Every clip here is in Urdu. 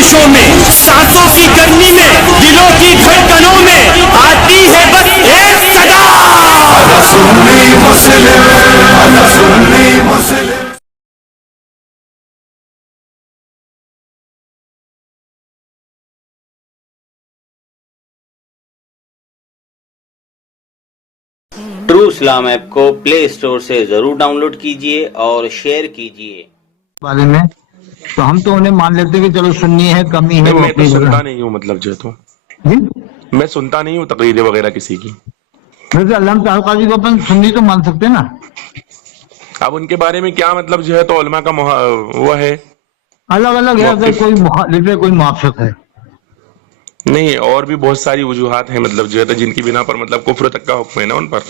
جوشوں میں، سانسوں کی گرمی میں، دلوں کی دھڑکنوں میں آتی ہے بس ایک صدا، سنی مسلم، سنی مسلم۔ ٹرو اسلام ایپ کو پلے اسٹور سے ضرور ڈاؤن لوڈ کیجئے اور شیئر کیجئے۔ بارے میں تو ہم تو انہیں مان لیتے کہ چلو سنی ہے، کمی ہے، وہ میں تو اپنی جگہ سنتا نہیں ہوں، مطلب جو ہے تو جی۔ میں سنتا نہیں ہوں تقریریں وغیرہ کسی کی۔ ویسے علامہ طاہر قادری کو اپن سنی تو مان سکتے ہیں نا۔ اب ان کے بارے میں کیا مطلب جو ہے تو علماء کا وہ ہے الگ الگ ہے، اگر موقف۔ کوئی مخالف ہے کوئی موافق ہے۔ نہیں، اور بھی بہت ساری وجوہات ہیں مطلب جو ہے تو جن کی بنا پر مطلب کفر تک کا حکم ہے نا ان پر۔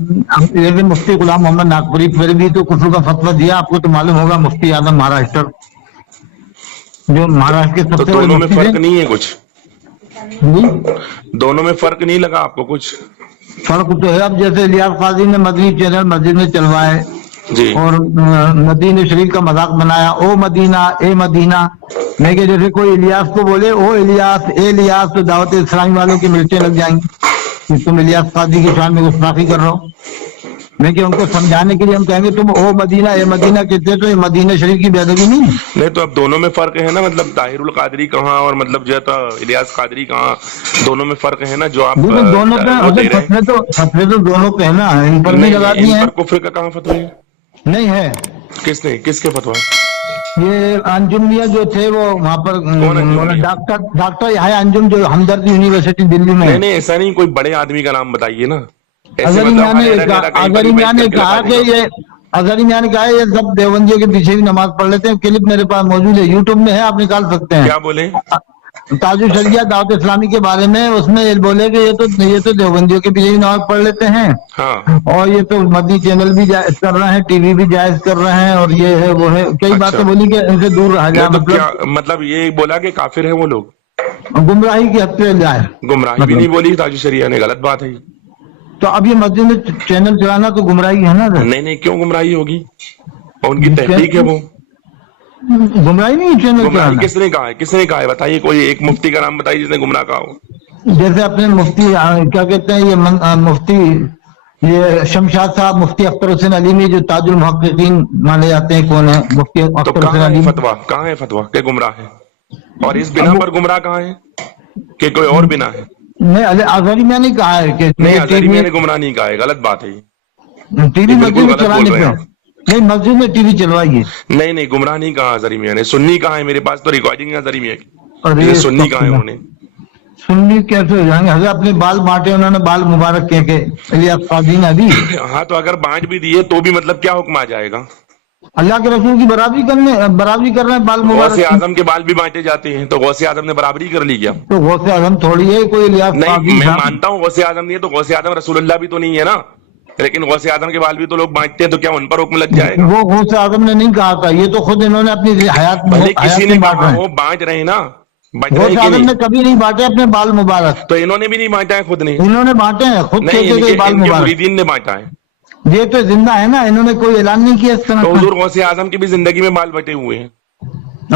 جیسے مفتی غلام محمد ناگپوری پھر بھی تو کفر کا فتویٰ دیا، آپ کو تو معلوم ہوگا، مفتی اعظم مہاراشٹر، جو مہاراشٹر کے تو سب سے بڑے دونوں میں مفتی فرق تھے۔ نہیں ہے کچھ؟ جی دونوں میں فرق نہیں لگا آپ کو کچھ؟ فرق تو ہے۔ اب جیسے الیاس قاضی نے مدنی چینل مسجد میں چلوائے جی اور مدینہ شریف کا مذاق بنایا، او مدینہ اے مدینہ، میں کہ جیسے کوئی الیاس کو بولے او الیاس اے الیاس، تو دعوت اسلامی والوں کی مرچیں لگ جائیں گی کہ تم الیاس قاضی کی شان میں گستاخی کر رہے ہو۔ میں کہ ان کو سمجھانے کے لیے ہم کہیں گے تم او مدینہ اے مدینہ کہتے تو یہ مدینہ شریف کی بے ادبی نہیں ہے؟ نہیں تو اب دونوں میں فرق ہے نا، مطلب طاہر القادری کہاں اور مطلب جو ہے تو الیاس قادری کہاں، دونوں میں فرق ہے نا جو آپ لیکن دونوں پہ وہ دے رہے ہیں۔ فتوے تو دونوں پہ ہے نا، ان پر بھی لگا نہیں، دیے ان ہیں۔ پر کفر کا کہاں فتوی ہے؟ نہیں ہے، کس نے، کس کے فتویٰ؟ یہ انجم میاں جو تھے وہ وہاں پر کون انجم میاں؟ ڈاکٹر یحییٰ انجم جو ہمدرد یونیورسٹی دلی میں نہیں ہے۔ نہیں، ایسا نہیں، کوئی بڑے آدمی کا نام بتائیے نا، ایسے اظہری مطلب میاں ہر نے ایرا گیرا کہیں پر بھی بیٹھ کر کے کہا لگا کہ دوں گا۔ یہ اظہری میاں نے کہا یہ سب دیوبندیوں کے پیچھے بھی نماز پڑھ لیتے ہیں، کلپ میرے پاس موجود ہے، یوٹیوب میں ہے، آپ نکال سکتے ہیں۔ کیا بولے؟ تاج الشریعہ دعوت اسلامی کے بارے میں اس میں یہ بولے کہ یہ تو دیوبندیوں کے پیچھے بھی نماز پڑھ لیتے ہیں، ہاں اور یہ تو مدنی چینل بھی جائز کر رہے ہیں، ٹی وی بھی جائز کر رہے ہیں، اور یہ ہے وہ ہے، کئی اچھا، باتیں بولی کہ ان سے دور رہا جائے، نہیں تو مطلب کیا مطلب یہ بولا کہ کافر ہیں وہ لوگ؟ گمراہی کی حد پہ جائے گمراہی بھی مطلب۔ نہیں بولی تاج الشریعہ نے، غلط بات ہے یہ۔ تو اب یہ مسجد میں چینل چلانا تو گمراہی ہے نا سر؟ نہیں نہیں، کیوں گمراہی ہوگی؟ اور ان کی تحقیق ہے وہ۔ گمراہی نہیں ہے چینل گمراہی چلانا۔ کس نے کہا ہے؟ کس نے کہا ہے؟ بتائیے کوئی ایک مفتی کا نام بتائیے جس نے گمراہ کہا ہو۔ جیسے اپنے مفتی کیا کہتے ہیں یہ مفتی یہ شمشاد صاحب، مفتی اختر حسین علیمی جو تاج المحققین مانے جاتے ہیں، کون ہے مفتی تو اختر حسین کہاں ہے علیمی؟ فتویٰ؟ کہاں ہے فتویٰ کہ گمراہ ہے؟ اور اس بنا اب پر گمراہ کہاں ہے کہ کوئی اور بنا ہے؟ نہیں، اظہری میں نہیں کہا ہے کہ نہیں، اظہری میں نے گمراہ نہیں کہا ہے، غلط بات ہے یہ، ٹی وی یہ مسجد بالکل میں غلط بول چلانے رہے پہ ہیں آپ۔ نہیں، مسجد میں ٹی وی چلوائیے۔ نہیں نہیں، گمراہ نہیں کہا اظہری میاں نے، سنی کہا ہے، میرے پاس تو ریکارڈنگ ہے اظہری میاں کی، ارے جسے سنی کہا ہے انہوں نے۔ سنی کیسے ہو جائیں گے حضرت؟ اپنے بال بانٹے انہوں نے، بال مبارک کہہ کے الیاس قاضی نے ابھی۔ ہاں تو اگر بانٹ بھی دیے تو بھی مطلب کیا حکم آ جائے گا؟ اللہ کے رسول کی برابری کر رہے ہیں بال غوث مبارک کی۔ اعظم کے بال بھی بانٹے جاتے ہیں، تو غوث اعظم نے برابری کر لی کیا؟ تو غوث اعظم تھوڑی ہے کوئی الیاس نہیں، قاضی میں صاحب؟ مانتا ہوں غوث اعظم نہیں ہے، تو غوث اعظم رسول اللہ بھی تو نہیں ہے نا، لیکن غوث اعظم کے بال بھی تو لوگ بانٹتے ہیں، تو کیا ان پر حکم لگ جائے گا؟ وہ غوث اعظم نے نہیں کہا تھا، یہ تو خود انہوں نے اپنی حیات بھلے کسی میں نے بانٹ کہا رہے ہو، ہیں۔ بانٹ رہے ہیں نا، بانٹ رہے غوث ہیں کہ اعظم نہیں؟ نے کبھی نہیں بانٹے اپنے بال مبارک، تو انہوں نے بھی نہیں بانٹا ہے خود نے؟ انہوں نے بانٹے ہیں خود نہیں، کہتے کہ بال ان کے مبارک۔ مریدین نے بانٹا ہے۔ یہ تو زندہ ہے نا، انہوں نے کوئی اعلان نہیں کیا اس طرح تو کا۔ حضور غوث اعظم کی بھی زندگی میں بال بٹے ہوئے ہیں۔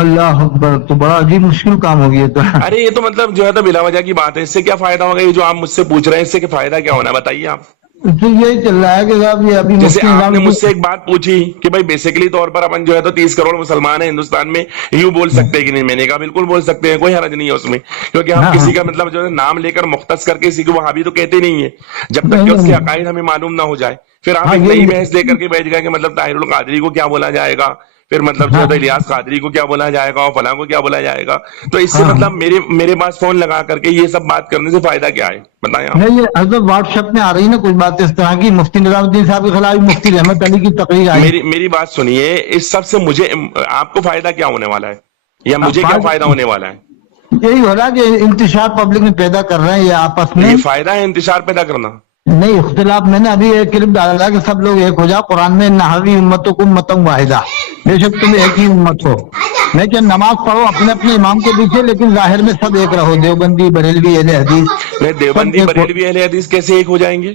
اللہ اکبر، تو بڑا عجیب مشکل کام ہو گیا تو۔ ارے یہ تو مطلب جو ہے تو بلا وجہ کی بات ہے، اس سے کیا فائدہ ہوگا؟ یہ جو آپ مجھ سے پوچھ رہے ہیں اس سے کیا فائدہ کیا ہونا ہے بتائیے آپ؟ تو یہی چل رہا ہے کہ صاحب یہ ابھی جیسے مفتی آپ نظام نے مجھ سے ایک بات پوچھی کہ بھائی بیسیکلی طور پر اپن جو ہے تو 30 کروڑ مسلمان ہیں ہندوستان میں، یوں بول سکتے ہیں کہ نہیں؟ میں نے کہا بالکل بول سکتے ہیں، کوئی حرج نہیں ہے اس میں، کیونکہ ہم ہاں کسی کا مطلب جو ہے نام لے کر مختص کر کے کسی کو وہابی تو کہتے نہیں ہے جب تک کہ اس کے عقائد ہمیں معلوم نہ ہو جائے۔ پھر آپ ہاں ایک نئی یہی بحث لے کر کے بیٹھ گئے کہ مطلب طاہر القادری کو کیا بولا جائے گا، پھر مطلب جو ہے تو الیاس قادری کو کیا بولا جائے گا، اور فلاں کو کیا بولا جائے گا۔ تو اس سے مطلب میرے پاس فون لگا کر کے یہ سب بات کرنے سے فائدہ کیا ہے بتائیں آپ؟ نہیں، یہ حضرت واٹس ایپ میں آ رہی نا کچھ بات اس طرح کی، مفتی نظام الدین صاحب کے خلاف مفتی رحمت علی کی تقریر آئی۔ میری بات سنیے، اس سب سے مجھے آپ کو فائدہ کیا ہونے والا ہے یا مجھے کیا فائدہ ہونے والا ہے؟ یہی ہو رہا ہے کہ انتشار پبلک میں پیدا کر رہے ہیں یہ آپس میں۔ یہ فائدہ ہے انتشار پیدا کرنا؟ نہیں، اختلاف میں نے ابھی ایک کلپ ڈالا کہ سب لوگ ایک ہو جاؤ، قرآن میں نحوی امتوں کو امتم واحدہ، بے شک تم ایک ہی امت ہو، میں کہ نماز پڑھو اپنے اپنے امام کے پیچھے، لیکن ظاہر میں سب ایک رہو، دیوبندی بریلوی اہل حدیث نہیں، سب دیوبندی ایک ہو۔ بریلوی اہل حدیث کیسے ایک ہو جائیں گے؟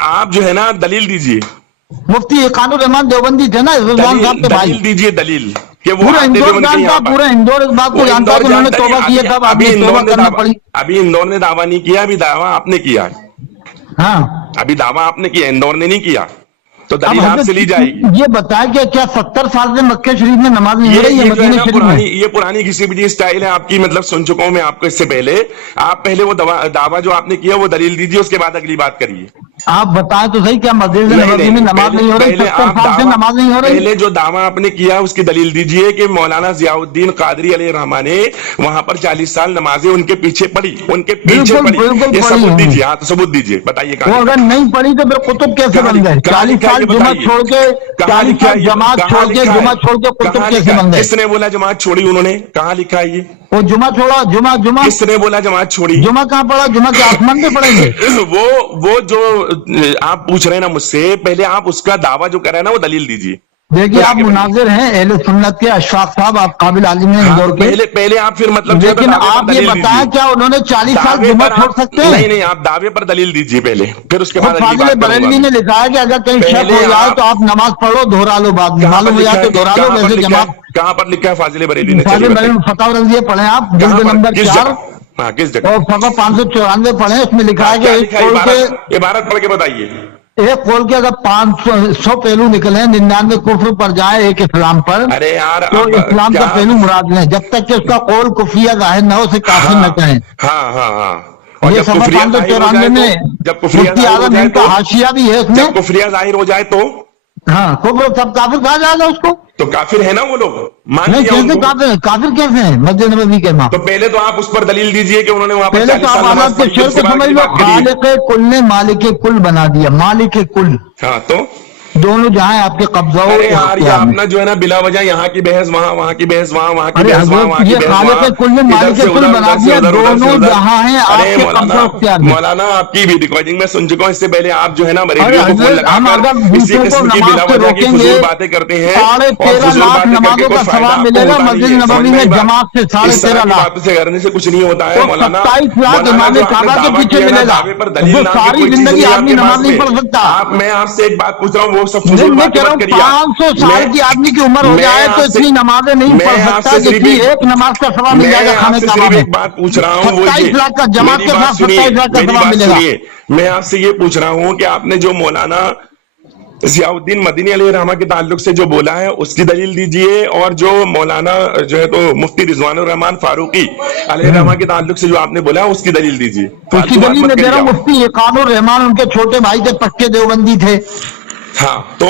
آپ جو ہے نا دلیل دیجیے، مفتی قانون رحمان دیوبندی تھے نا رضوان صاحب کے بھائی. دلیل دیجیے، دلیل کہ وہ پورا آتے اندور دیوبند کے جانتا، یہاں پر. پورا اندور اس بات کو وہ جانتا اندور کہ انہوں نے جانتا توبہ ہے. کیا تھا، بعد میں توبہ کرنا پڑی. ابھی اندور نے دعویٰ نہیں کیا، ابھی دعویٰ آپ نے کیا ہے. ہاں ابھی دعویٰ آپ نے کیا، اندور نے نہیں کیا، تو اب دلیل آپ سے لی جائے گی. حضرت یہ بتائیں کہ کیا 70 سال سے مکہ شریف میں نماز نہیں ہو رہی ہے یہ جو ہے مدینہ نا شریف میں؟ یہ پرانی کسی بھی اسٹائل ہے آپ کی، مطلب سن چکا ہوں میں آپ کو اس سے پہلے. آپ پہلے وہ دعویٰ جو آپ نے کیا وہ دلیل دیجیے، اس کے بعد اگلی بات کریے. آپ بتائیں تو صحیح، کیا مسجد نبوی میں نماز نہیں ہو رہی؟ 70 سال سے نماز نہیں ہو رہی. پہلے جو دعویٰ آپ نے کیا اس کی دلیل دیجیے کہ مولانا ضیاء الدین قادری علیہ الرحمہ نے وہاں پر 40 سال نمازیں ان کے پیچھے پڑھی، ان کے پیچھے بالکل پڑھی. یہ پڑھی ثبوت ہیں. دیجیے. ہاں تو ثبوت دیجیے، بتائیے وہ اگر نہیں پڑھی تو پھر کتب کیسے بن گئے؟ 40 سال جمعہ چھوڑ کے، 40 سال جماعت چھوڑ کے، جمعہ چھوڑ کے کتب کیسے بن گئے؟ کس نے بولا جماعت چھوڑی انہوں نے؟ کہاں لکھا ہے یہ؟ وہ جمعہ چھوڑا، جمعہ کس نے بولا جماعت چھوڑی؟ جمعہ کہاں پڑا؟ جمعہ کے آسمان پہ پڑیں گے؟ وہ جو آپ پوچھ رہے ہیں نا مجھ سے، پہلے آپ اس کا دعویٰ جو کر رہے ہیں نا وہ دلیل دیجیے. دیکھیے آپ مناظر ہیں اہل سنت کے، اشفاق صاحب آپ قابل عالم ہیں اندور کے. پہلے آپ پھر مطلب لیکن آپ یہ بتائیں کیا انہوں نے 40 سال جمعہ چھوڑ سکتے ہیں؟ نہیں، آپ دعوے پر دلیل دیجیے پہلے، پھر اس کے بعد اگلی فاضل بات کروں بریلوی گا. نے لکھا ہے کہ اگر کہیں شک پہلے ہو جائے آپ- تو آپ نماز پڑھو، دہرا لو، بعد میں کہاں پر معلوم ہو لکھا جائے ہے؟ تو دہرا لو. کہاں پر ویسے لکھا جماعت ہے؟ کہاں پر لکھا ہے فاضل بریلی نے؟ فاضل چلیے بریلوی بتائیے. فتح رضیہ پڑھیں آپ، کہاں جلد پر؟ نمبر کس 4 جگہ؟ ہاں کس جگہ؟ اور صفحہ 594 پڑھیں، اس میں لکھا ہے کہ کیا ایک لکھا ہے؟ قول کے، عبارت پڑھ کے بتائیے. ایک قول کے اگر 500 پہلو نکلے، 99 کفر پر جائے ایک اسلام پر، ارے یار تو اب اسلام کا کیا؟ پہلو مراد لیں جب تک کہ اس کا قول کفریہ ظاہر نہ ہو، سے کافر نہ کہیں. ہاں. اور یہ جب صفحہ کفریہ ظاہر ہو 594 جائے میں تو، جب کفریہ مفتی ظاہر ہو اعظم جائے ہند تو، کا حاشیہ بھی ہے اس میں. جب کفریہ ظاہر ہو جائے تو ہاں کفر سب کافر کہا جائے گا اس کو؟ تو کافر ہے نا وہ لوگ، مان نہیں، لیا ان کیسے کو. کافر ہیں؟ کافر کیسے ہیں مسجد نبوی کے امام؟ تو پہلے تو آپ اس پر دلیل دیجئے کہ انہوں نے وہاں پر پہلے 40 تو سال آپ نماز عادت کے پڑھی، پھر شعر اس کے کو بعد سمجھ اگلی لو، بات کریے. خالق کل نے مالک کل بنا دیا. مالک کل ہاں تو دونوں جہاں آپ کے قبضہ ہو ارے یار یہ اختیار میں. اپنا جو ہے نا بلا وجہ یہاں کی بحث وہاں، وہاں کی بحث وہاں، وہاں کی ارے بحث وہاں، حضرت وہاں کی یہ بحث خالق وہاں، کل نے ادھر مالک سے کل ادھر، بنا ادھر سے دیا. ادھر، ادھر سے دونوں ادھر. جہاں ہیں آپ ارے کے قبضہ اختیار میں. مولانا آپ کی بھی ریکارڈنگ میں سن چکا ہوں، اس سے پہلے آپ جو ہے نا ارے بریلویوں کو فون حضرت لگا ہم کر اگر اسی دوسروں کو قسم کی نماز بلا سے وجہ کی روکیں گے، فضول باتیں کرتے ہیں، اور 13.5 فضول لاکھ باتیں کر نمازوں کے کا کوئی فائدہ ثواب آپ کو ملے گا ہوتا نہیں مسجد ہے. نبوی سمجھ میں میں آئی بات؟ جماعت سے اس طرح 13.5 کی لاکھ. باتوں سے کرنے سے کچھ نہیں ہوتا ہے اور مولانا. 27 لاکھ مولانا امام جو آپ نے کعبہ کے دعویٰ پیچھے کیا نا، ملے گا. دعوے پر وہ دلیل نام کی ساری کوئی چیز زندگی نہیں ہے آپ آدمی کے نماز پاس نہیں میں. پڑھ سکتا. میں آپ سے ایک بات پوچھ رہا ہوں، وہ سب نہیں، فضول میں باتیں کہہ رہا مت ہوں کریے. 500 سال کی آدمی کی عمر ہو جائے تو اتنی نمازیں نہیں پڑھ سکتا جتنی ایک نماز کا ثواب مل جائے گا میں آپ خانہ سے کعبہ صرف میں. ایک بات پوچھ رہا ہوں، وہ 27 یہ، لاکھ کا جماعت میری کے بات ساتھ سنیے، 27 لاکھ کا میری ثواب بات ملے گا. سنیے. میں آپ سے یہ پوچھ رہا ہوں کہ آپ نے جو مولانا ضیاء الدین مدنی علیہ الرحمہ کے تعلق سے جو بولا ہے اس کی دلیل دیجئے، اور جو مولانا جو ہے تو مفتی رضوان الرحمان فاروقی علیہ الرحمہ کے تعلق سے جو آپ نے بولا ہے اس کی دلیل دیجئے. اس کی فالتو بات دلیل میں مت دے رہا کریے ہوں، آپ. مفتی اقان الرحمان ان کے چھوٹے بھائی تھے، پکے دیوبندی تھے، ہاں تو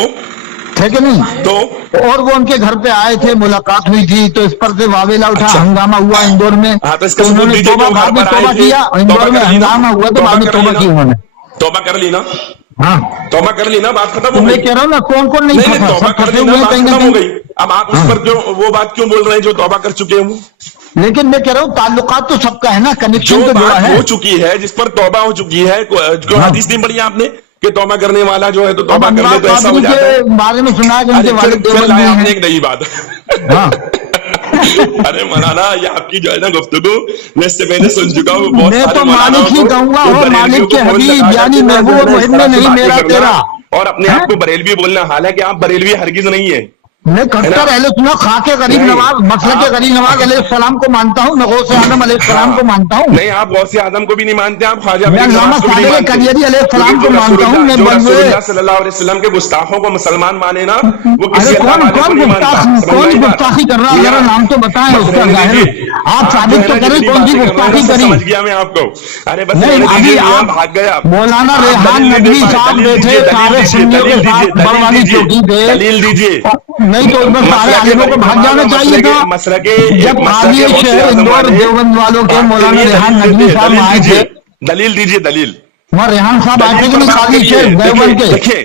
تھے کہ نہیں؟ تو اور وہ ان کے گھر پہ آئے تھے، ملاقات ہوئی تھی، تو اس پر سے واویلا اٹھا، اچھا. ہنگامہ ہوا اندور میں. ہاں تو اس کا تو انہوں ثبوت نے دیجئے کہ توبہ، وہ بعد گھر میں پر آئے توبہ تھے. کیا. توبہ اندور میں کر لی نا؟ ہنگامہ ہوا تو بعد میں کر لی توبہ نا؟ کی انہوں نے. توبہ کر لی نا؟ ہاں توبہ کر لی نا؟ بات ختم تو ہو میں گئی. کہہ رہا ہوں نا، کون کون نہیں نہیں پھنسا، توبہ سب کر پھنسے لی نا، ہوئے ہیں بات کہیں نہ ختم ہو کہیں. گئی. اب آپ اس ہاں. پر کیوں وہ بات کیوں بول رہے ہیں جو توبہ کر چکے ہیں وہ؟ لیکن میں کہہ رہا ہوں تعلقات تو سب کا ہے نا، جو کنیکشن تو جڑا بات ہے. ہو چکی ہے، جس پر توبہ ہو چکی ہے، کیوں ہاں. حدیث نہیں پڑھی آپ نے کہ توبہ کرنے والا جو ہے تو اب توبہ کر لے انوار تو ایسا ہو قادری جاتا ہے؟ کے بارے میں سنا ہے کہ ان ارے کے والد پھر دیوبندی لایا آپ ہیں. نے ایک نئی بات. ہاں ارے مولانا یہ آپ کی جو ہے نا گفتگو میں اس سے پہلے سن چکا ہوں بہت میں سارے تو مولاناؤں مالک ہی کو کہوں گا، کہ ہو بریلویوں مالک کو کے فون لگا حبیب، کر یعنی کے نا جو ہے محبوب نا اس محب طرح میں سے نہیں باتیں میرا کرنا، تیرا. اور اپنے آپ کو بریلوی بولنا، حالانکہ آپ بریلوی ہرگز نہیں ہے. میں کٹر اہل سنت خاں کے غریب نہیں، نواز، مسلک کے آپ غریب نواز علیہ السلام کو مانتا ہوں، میں غوث اعظم علیہ السلام ہاں کو مانتا ہوں، نہیں، آپ غوث اعظم کو بھی نہیں مانتے، آپ خواجہ میں فرید علامہ نواز کو بھی نہیں صادق مانتے، قدیری علیہ کیونکہ السلام کو مانتا ہوں. میں جو رسول بلوے، اللہ صلی اللہ علیہ وسلم کے گستاخوں کو مسلمان مانے نا، وہ ارے کسی اللہ والے کو نہیں مانتا. سمجھ میں کون آئی بات؟ گستاخی کر رہا ہے؟ ذرا میاں نام تو بتائیں بس اس کا رہنے ظاہر. دیجیے. آپ آپ جو ثابت ہے تو نا کریں جتنی کون سی باتیں کر رہے ہیں نا گستاخی سب کری. سمجھ گیا میں آپ کو. ارے بس نہیں رہنے ابھی دیجیے میاں، آپ بھاگ گئے آپ. مولانا آپ ریحان دلیل نہیں دے ندوی پائے. صاحب دلیل بیٹھے دیجیے، سارے دلیل دیجیے، سنیوں کے دلیل دیجیے، ساتھ، بڑ دلیل والی دیجیے، چوٹی پہ. دلیل دیجیے. نہیں تو اس میں سارے مسلک عالموں کو غریب بھاگ نواز جانا اور چاہیے تھا. جب مسلک قاضی غوث شہر اعظم اندور والے دیوبند والوں کے بات کے مولانا لیے ریحان دلیل ندوی دیتے. صاحب دلیل آئے دیجیے، تھے. دلیل دیجیے، دلیل وہاں ریحان صاحب آئے تھے دلیل کہ پر نہیں بات قاضی کریے. شہر دیکھیے دیوبند کے؟ دیکھیے